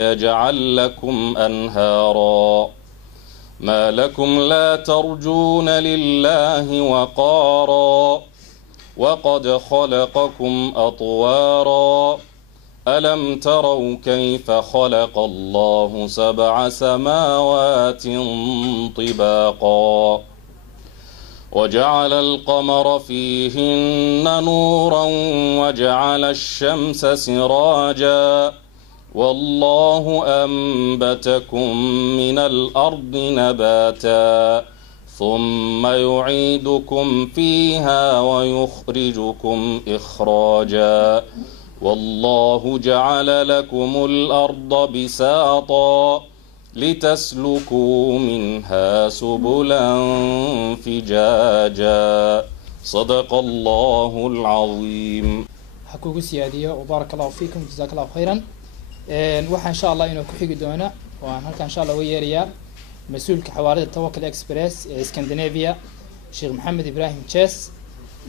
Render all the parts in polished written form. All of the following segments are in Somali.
يجعل لكم أنهارا ما لكم لا ترجون لله وقارا وقد خلقكم أطوارا ألم تروا كيف خلق الله 7 سماوات طباقا وجعل القمر فيهن نورا وجعل الشمس سراجا والله أنبتكم من الأرض نباتا ثم يعيدكم فيها ويخرجكم إخراجا والله جعل لكم الأرض بساطا لتسلكوا منها سبلا فجاجا صدق الله العظيم. حكوكو سيادية وبارك الله فيكم جزاك الله خيرا. waxaan insha Allah inuu ku xigi doona waan halkan insha Allah weeyariyaa mas'uulka xawaalada Tawakkal Express ee Scandinavia Sheikh Maxamed Ibrahim Chess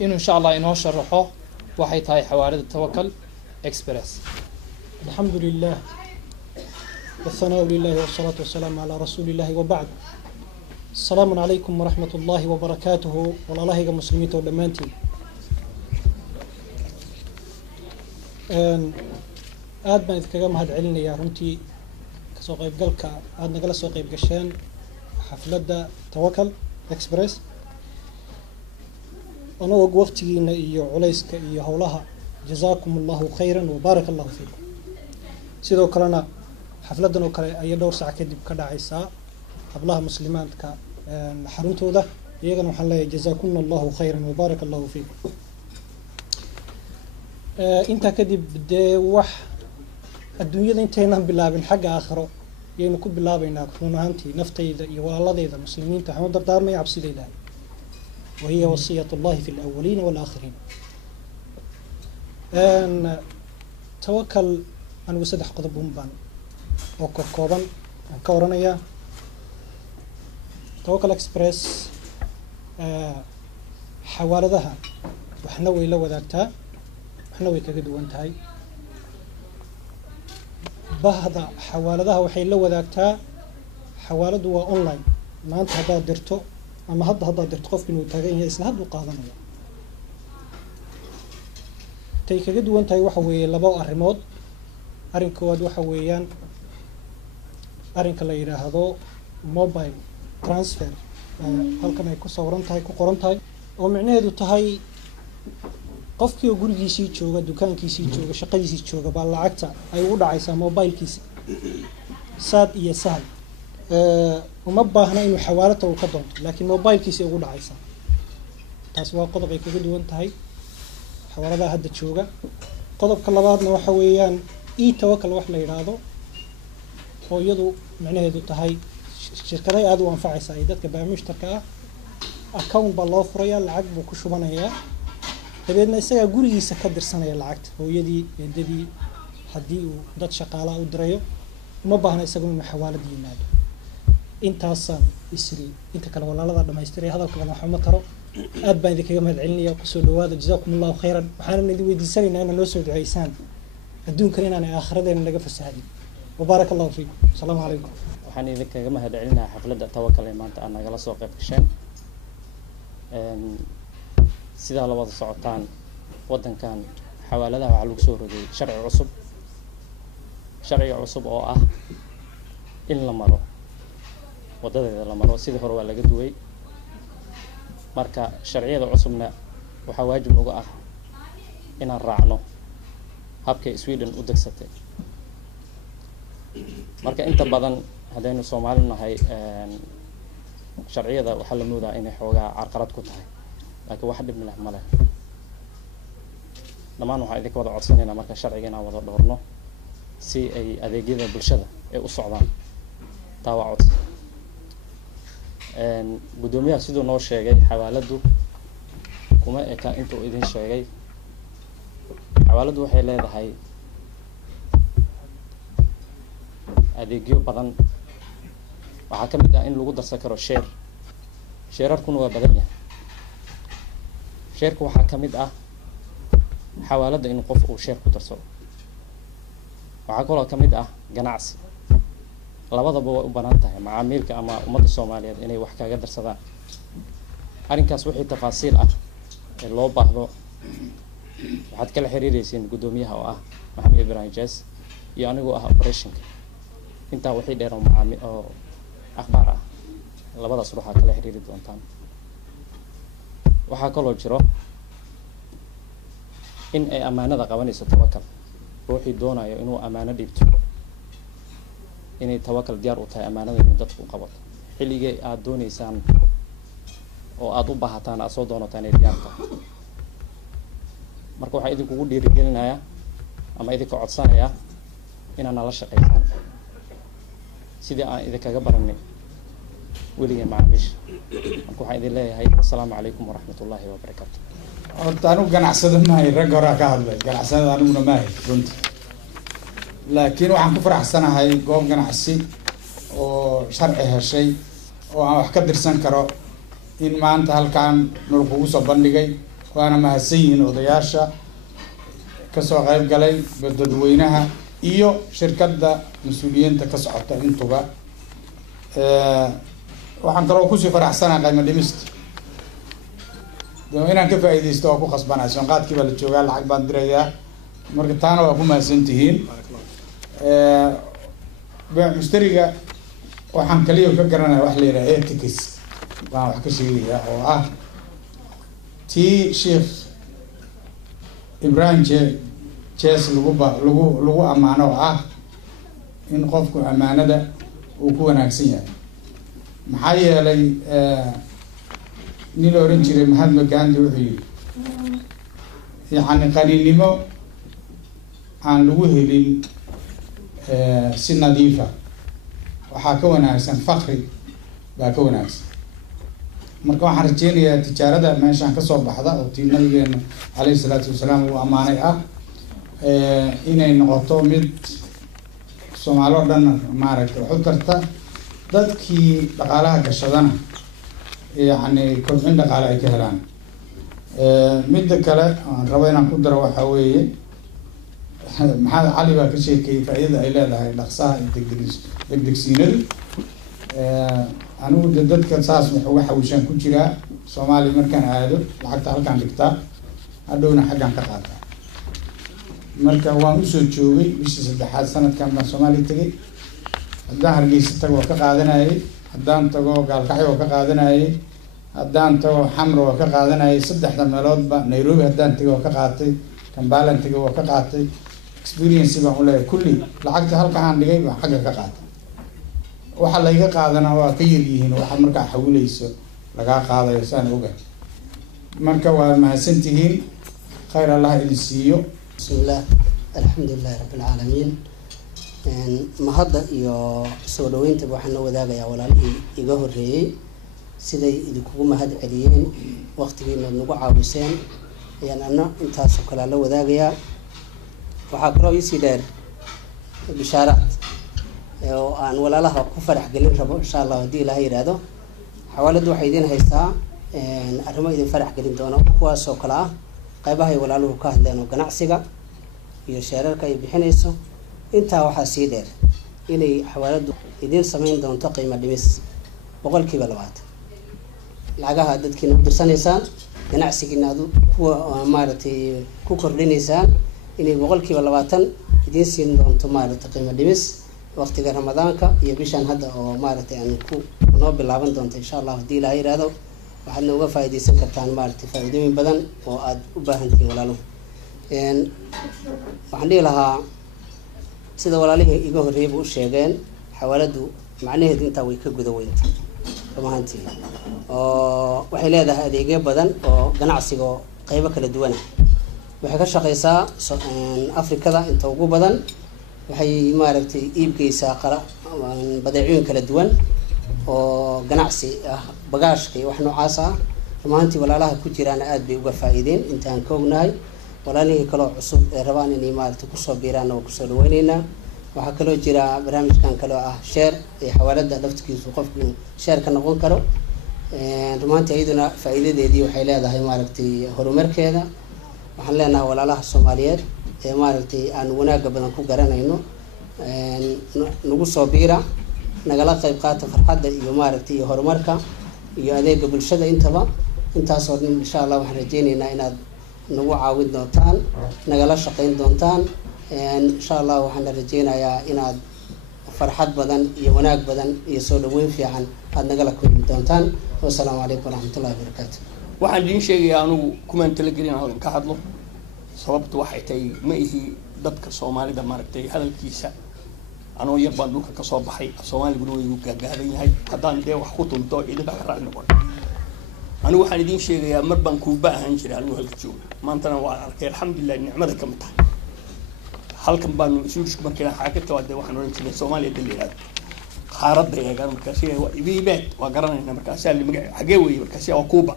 inuu insha Allah inoo sharaxo waxay tahay xawaalada Tawakkal Express. alhamdulillah والثناء لله والصلاة والسلام على رسول الله وبعد. السلام عليكم ورحمة الله وبركاته والله يا مسلمين ودمانتي. aad baan idinkaga mahadcelinayaa runtii kasoo qaybgalka aad nagala soo qayb gasheen xafladda Tawakkal Express anoo waqtigiina iyo culayska iyo howlaha jazaakumullahu khayran wa barakallahu fiikum. sidoo kalena xafladan oo kale ay dhowr saac kadib ka dhacaysaa hablaha muslimaadka xaruntooda iyagana waxaan leeyahay jazaakumullahu khayran wa barakallahu fiikum. inta kadib dee wax adduunyada intaynan bilaabin xagga aakhiro yaynu ku bilaabaynaa run ahaantii naftayda iyo walaaladayda muslimiinta waxaan u dardaarmaya cabsida ilaahay wahiya wasiyatullahi fi alawwaliina walaaakhiriin. Tawakkal anigu 3 qodob baan oo kooban aan ka oranayaa. Tawakkal Express xawaaladaha waxna way la wadaagtaa waxna way kaga duwan tahay. bahda xawaaladaha waxay la wadaagtaa xawaaladu waa online maanta haddaad dirto ama haddaad dirto qofka inuu taagan yahay isla hadda u qaadanayo. tay kaga duwan tahay waxa weeye 2 arrimood. arrin koowaad waxa weeyaan arrinka la yiraahdo mobile transfer halkan ay ku sawran tahay ku qoran tahay oo micnaheedu tahay qofkii oo gurigiisii jooga dukaankiisii jooga shaqadiisii jooga baa lacagta ay ugu dhacaysaa mobilkiisa saad iyo sahal uma baahna inuu xawaalada uu ka doonto laakiin mobilkiisa ugu dhacaysaa. taas waa qodob ay kaga duwan tahay xawaaladaha hadda jooga. qodobka labaadna waxa weeyaan Tawakkal wax la yiraahdo oo iyadu macnaheedu tahay shirkadaha aad u anfacaysa ay dadka baamishtarka ah account baa loo furayaa lacag buu ku shubanayaa dabeedna isaga gurigiisa ka dirsanaya lacagta hooyadii eedadii haddii uu dad shaqaalaha u dirayo uma baahna isagu inuu xawaalad yimaado. intaasaan isri inta kale walaalada dhamaystiray hadalkan waxa ma taro aad baan idinkaga mahadcelinayaa ku soo dhawaada jazaakumullahu khayran. waxaan idin weydiisanaynaa inaad noo soo duceysaan adduunkan inaan aakhiradeena naga fasaadin. wa barakallahu fiikum. assalaamu calaykum. waxaan idinkaga mahadcelinayaa xafladda Tawakkal ee maanta aan nagala soo qayb gasheen. sida la wada socotaan wadankan xawaaladaha waxa lagu soo rogay sharci cusub oo ah in la maro wadadeeda la maro sidii hore waa laga duway. marka sharciyada cusubna waxa waajib nagu ah inaan raacno habka Sweden u degsatay. marka inta badan hadaynu Soomaali nahay sharciyada waxa la moodaa inay xoogaa carqalad ku tahay laakiin wax dhib ma leh. dhamaan waxa idinka wada codsanaynaa marka sharciga inaan wada dhowrno si ay adeegyada bulshada ay u socdaan. taa waa codsi. gudoomiyaha sidoo noo sheegay xawaaladu kuma eka intuu idin sheegay. xawaaladu waxay leedahay adeegyo badan. waxaa ka mid ah in lagu darsan karo sheerarkuna waa badan yahay. sheerku waxaa ka mid ah xawaalada in qof uu sheer ku darsado waxaa kaloo ka mid ah ganacsi. labadaba way u bannaan tahay macaamiilka ama ummadda Soomaaliyeed inay wax kaga darsadaan. arrinkaas wixii tafaasiil ah ee loo baahdo waxaad kala xiriiraysiin guddoomiyaha oo ah Maxamed Ibrahim Jees iyo anigoo ah operationka. intaa wixii dheer oo macaamiil oo akhbaar ah labadaas ruuxa kala xiriiri doontaan. waxaa kaloo jiro in ay amaanada qabanayso Tawakal. ruuxii doonayo inuu amaano dhiibto inay Tawakal diyaar u tahay amaanada inuu dadku qabato xilligii aad doonaysaan oo aad u baahataan aad soo doonataan inay diyaar tahay. marka waxaan idinkugu dhiirigelinayaa ama idinka codsanayaa inaan nala shaqeysaan sidii aan idinkaga baranay weligeen macaamiisha. marka waxaan idin leeyahay assalaamu calaykum waraxmatullaahi wabarakaatu. horta anigu ganacsado maahay, rag horaa ka hadlay, ganacsanada aniguna maahay runtii, laakiin waxaan ku faraxsanahay goob ganacsi oo sharci heshay oo aan wax ka dirsan karo in maanta halkaan nol kugu soo bandhigay. waana mahadsan yihiin odayaasha kasoo qayb galay, dadweynaha iyo shirkadda mas-uuliyiinta ka socota intuba. waxaan kaloo kusii faraxsanahay qiimo dhimista, inaan ka faa'iidaysto oo ku khasbanay soonqaadkii baa la joogaa, lacag baan dirayaa, marka taana waa ku mahadsan tihiin. mushtariga waxaan kaliya ka garanaya wax la yidhaha etics baan wax ka sheegayaa oo ah tii Sheikh Ibrahim Jees lagu ammaano oo ah in qofku amaanada uu ku wanaagsan yahay. maxaa yeelay nin la oran jiray Mahatma Gandhi wuxuu yidhi yacni qaninimo aan lagu helin si nadiifa waxaa ka wanaagsan faqri baa ka wanaagsan. marka waxaan rajeynayaa tijaarada meeshaan kasoo baxda oo tii nabigeena calayhi salaatu wasalaam uu ammaanay ah inay noqoto mid Soomaali oo dhan maaragtay wax u tarta, dadkii dhaqaalaha gashadana yacni kobcin dhaqaale ay ka helaan. midda kale aan rabo inaan ku daro waxaa weeye maxamed cali baa ka sheekeeyey faa'iidada ay leedahay dhaqsaha iyo degdegsiinadu. anigu de dadka saas wax uga xawishaan ku jiraa. Soomaaliya markaan aado lacagta halkaan dhigtaa, hadhowna xaggaan ka qaataa. marka waan usoo joogay bishii 3aad sanadkan baan Soomaaliya tegay. haddaan Hargeysa tago waa ka qaadanayay, haddaan tago Gaalkacyo waa ka qaadanayay, haddaan tago Xamro waa ka qaadanayay. 3 meeloodba Nairobi haddaan tago waa ka qaatay, Kampala tago waa ka qaatay. experience baan u leeyahay. kulli lacagta halka aan dhigay baan xagga ka qaatay. waxa layga qaadana waa ka yar yihiin waxa markaa xawilayso lagaa qaadayo saan ogahay. marka waa mahadsantihiin, khayr Allah idin siiyo. bismillah, alxamdulillahi rabbil caalamiin. mahadda iyo soo dhaweynta waxaan la wadaagayaa walaalihii iga horreeyey siday idinkugu mahad celiyeen waqtigiina nagu caawiseen ayaan ana intaasoo kale la wadaagayaa. waxaa kaloo iisii dheer bishaaraad oo aan walaalaha ku farax gelin rabo insha Allah haddii Ilaahay yiraahdo. xawaaladu waxay idin haysaa arrimo idin farax gelin doono, kuwaasoo kale ah qaybaha ay walaaluhu ka hadleen oo ganacsiga iyo sheerarka ay bixinayso. intaa waxaa sii dheer inay xawaaladu idin samayn doonto qiimo dhimis 20%. lacagaha dadkiina u dirsanaysaan, ganacsigiina aad kuwa maaragtay ku kordhinaysaan inay 20% idin siin doonto maaragtay qiimo dhimis waqtiga Ramadaanka iyo bishan hadda oo maaragtay aan ku noo bilaaban doonto insha Allah haddii Ilaahay yiraahdo. waxaadna uga faa'iideysan kartaan maaragtay faa'iidooyin badan oo aad u baahan tihiin walaaluhu. waxaan dhihi lahaa sida walaalihii iga horreeyay u sheegeen, xawaaladu macnaheedu intaa way ka guda weynta rumaantii oo waxay leedahay adeegyo badan oo ganacsiga oo qaybo kala duwan ah. waxay ka shaqeysaa Afrikada inta ugu badan. waxay maaragtay iibgeysaa badeecooyin kala duwan oo ganacsi ah, bagaashka iyo wax noocaas ah. rumaantii walaalaha ku jiraan aad bay uga faa'iideen intaan ka ognahay. walaalihii kaloo cusub ee rabaan inay maaragtay kusoo biiraan oo kusoo dhaweynaynaa. waxaa kaloo jira barnaamijkan kaloo ah sheer ee xawaalada laftigiisu qofku sheer ka noqon karo. rumaantii iyaduna faa'iidadeedii waxay leedahay maaragtay horumarkeeda. waxaan leenahay walaalaha Soomaaliyeed ee maaragtay aan wanaaga badan ku garanayno nagu soo biira nagala qayb qaata farxadda iyo maaragtay iyo horumarka iyo adeega bulshada intaba intaasoo dhan insha allah waxaan rajeynaynaa inaad nagu caawin doontaan nagala shaqayn doontaan insha allah waxaan rajeynayaa inaad farxad badan iyo wanaag badan iyo soo dhaweyn fiican aad nagala kulmi doontaan wassalaamu calaykum waraxmatullahi wabarakaatu waxaan idiin sheegayaa anugu kumaan talagelin halkan ka hadlo sababtu waxay tahay ma ihi dadka soomaalida maaragtay hadalkiisa anoo yar baan dhulka ka soo baxay soomaaliguna way igu gaagaaban yahay haddaan dee wax ku tunto idinka ka raaci noqon anigu waxaan idiin sheegayaa mar baan kuuba ahaan jiray anigu halka jooga maantana waan arkay alxamdulilah nicmada ka mid tahay halkan baanu isuurishku markayna xaa ka tawaade waxaan odhan jiray soomaaliya dal yidhahdo qaaradda eegaan markaasi waa ibiibeed waa garanayna markaasaa limaga xagee weeye markaasi waa kuuba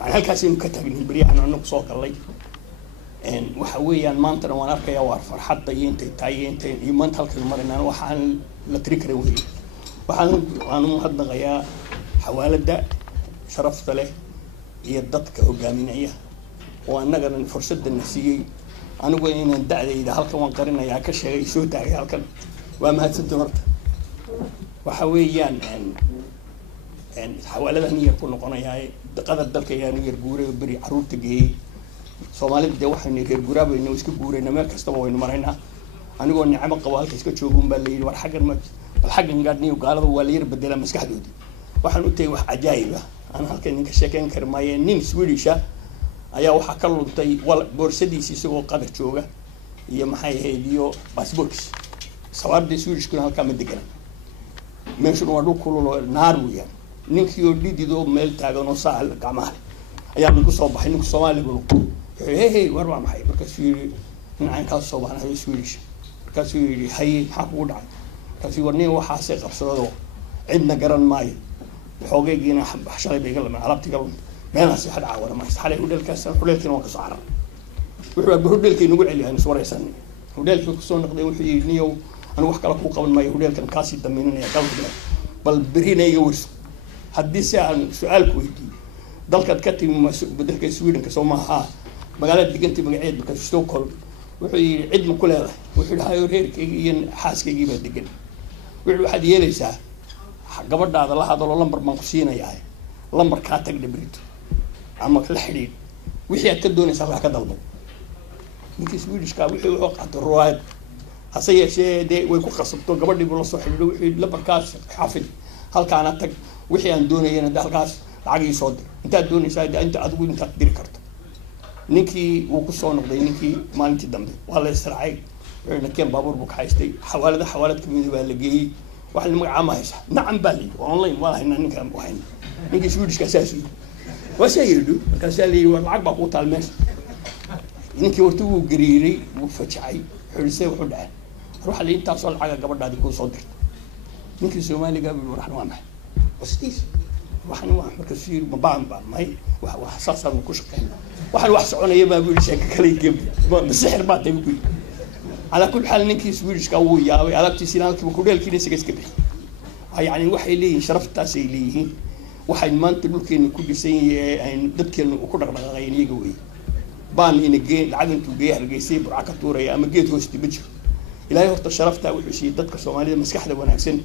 yani halkaasaynu ka taagnin beryahan anagu soo gallay waxa weeyaan maantana waan arkayaa waa farxadda iyo intay tahay iyo intay iyo maanta halkaynu maraynaan waxaan la tiri karin weeye waxaan u mahadnaqayaa xawaaladda sharafta leh iyo dadka hogaaminaya oo annagana fursadana siiyey anigu inaan da'dayda halkan waan qarinayaa ka sheegay soo taagay halkan waa mahadsantin horta waxa weeyaan xawaaladahan yar ku noqonayaa qadar dalka ayaanu yar guuray oo beri caruurta geeyey soomaalida dee waxaynu reer guuraabayna iska guurayna meel kastaba waynu maraynaa anigoo nicmo qabo halka iska joogun baa layidhi war xaggan ma bal xaggan gaadhniyo gaalada waa la yar bedelaa maskaxdoodii waxaan u tagay wax cajaa'ib ah aan halkan idinka sheekeyn kari maaye nin swedisha ayaa waxaa ka luntay boorsadiisi isagoo qadar jooga iyo maxay ahayd iyo baasboorkiis sawaarda swedishkuna halkaa ma degana meeshuna waa dhul kululoo naar weeyaan ninkii oo dhididoo meel taagan oo saa gacmaha ayaa nagu soo baxay ninku soomaaligu hey war waa maxay markaasuu yidhi nin caynkaas soo baxnayo swedish markaasuu yidhi haye maxaa kugu dhacay markaasuu war nin waxaasay qabsadoo cidna garan maayo xoogaygiina shalay bay iga lamay alaabta iga lumay meelahaas waxa dhacaa wara maysa xalay hudheelkaas hudheelkiina waan kasoo carar wuxuu aaba hudheelkay nagu celi aan iswaraysan hudheelkii kusoo noqday wuxuu yidhi niyow anigu wax kale kuu qaban maayo hudheelkan kaasii damiinanaya galka bal berina iga warso haddii si aan su-aalku weydiiyo dalkaad ka timi dalka Swedenka soo maaha magaalada degantii magaceed marka Stockholm wuxuu yidhi cid ma ku leedahay wuxuu yidhi hayo reerkayga iyo xaaskaygii baa degan wuxuu waxaad yeelaysaa gabadhaada la hadalo lambar baan ku siinayaa lambar kaa tag dhibrito ama la xidhiidh wixii aad ka doonaysaa wax ka dalbo ninkii Swedishka wuxuu u qaatay ruwaayad hase yeeshee dee way ku qasabto gabadhii buu la soo xidhiidho wuxuu lambarkaas xafid halkaana tag wixii aan doonayeen halkaas lacag ii soo dir intaad doonaysaa inta adigu intaad diri karto ninkii wuu ku soo noqday ninkii maalintii dambe waa la israacay wuxuu nakeen baabuur buu ka haystay xawaalad kamid baa la geeyey wax la magaca ma haysa nacam baa la online waa haynaa ninkaan waxayn ninkii Swedishka saas yidhi waa say yidhi markaasaa la yidhi war lacag baa ku taal meesha ninkii horta wuu gariiray wuu fajacay xulisay wuxuu dhacay ruuxa la intaasoo lacaga gabadhaadii kuu soo dirta ninkii Soomaaliga buu waxaan waa maxay wastiis waxaan waa marka siir baan may wax saasaan ku shaqeyn waxaan wax soconaya ma buu sheekay kale geeb ma sixir baa tay ku ala kulli xal ninkii Swedishka wuu yaabay alaabtiisina halkii ku dheelkiina isaga iska bixi yani waxay leeyihiin sharaftaas ay leeyihiin waxay maanta dhulkeena ku dhisan yahay ay dadkeena ku dhaqdhaqaaqayeen iyaga way baan ina geey lacag intuu geey hargeysay burca ka tuuraya ama geed hoosti ma jiro ilaahay horta sharafta wuxuu siiyay dadka Soomaalida maskaxda wanaagsan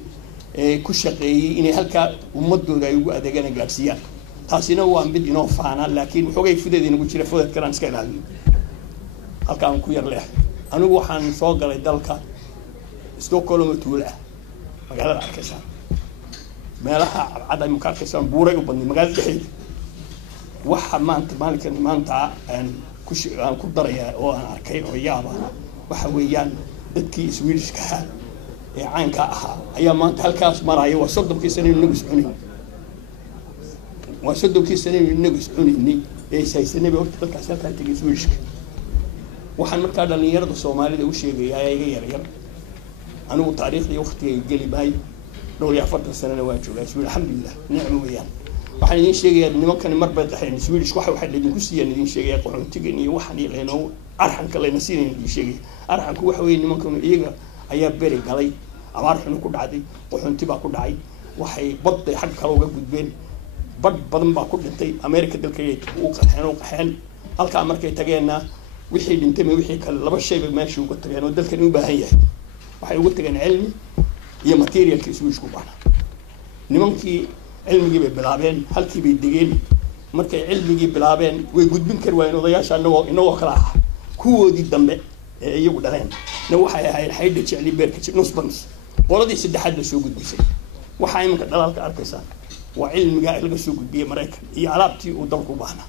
ee ku shaqeeyay inay halka ummadooda ay ugu adeegaan gaarsiiyaan taasina waa mid inoo faana laakiin waxoogay fudeedina ku jira fudeed kalaan iska ilaalin halkaan ku yar leeyahay anigu waxaan soo galay dalka Stockholm tuula magaalada arkaysan meelaha cad ay ka arkaysan buuray u badnay magaalada dhexdeeda waxa maanta aan ku daraya oo aan arkay oo yaaba waxa weeyaan dadkii Swedishka ee caanka ahaa ayaa maanta halkaas maraya waa 30 sano inagu soconay waa 30 sano inagu soconay ee saysanay horta dadkaas halka tagay Swedishka waxaan markaa dhalinyarada Soomaalida u sheegayaa ayaga yar anigu taariikhdii waqtigay gali baay dhowr iyo 40 sano waa joogay alxamdulillah nicmo weeyaan waxaan idin sheegayaa nimankan marba qaxeen Swedish waxa idinku siiyeen idin sheegaya qaxoontigan iyo waxaan ileeno arxanka leena siinay idin sheegay arxanku waxa weeye nimankan iyaga ayaa beri galay abaar xun ku dhacday qaxoonti baa ku dhacay waxay badda xag kale uga gudbeen bad badan baa ku dhintay America dalkeed uu qaxeen halka markay tageenna wixii dhintay wixii kale laba shay ba meeshii uga tageen oo dalkan u baahan yahay waxay ugu tageen cilmi iyo materialka isugu isku baana nimankii cilmigii bay bilaabeen halkii bay degeen markay cilmigii bilaabeen way gudbin kari waayeen odayaasha inagoo kala ah kuwoodii dambe ee iyagu dhaleen na waxay ahayd xaydha jecli beerka nusbans qoladii saddexaad la soo gudbisay waxaa iminka dhalaalka arkaysaa waa cilmigaa laga soo gudbiyey maraykan iyo alaabtii uu dalku u baahnaa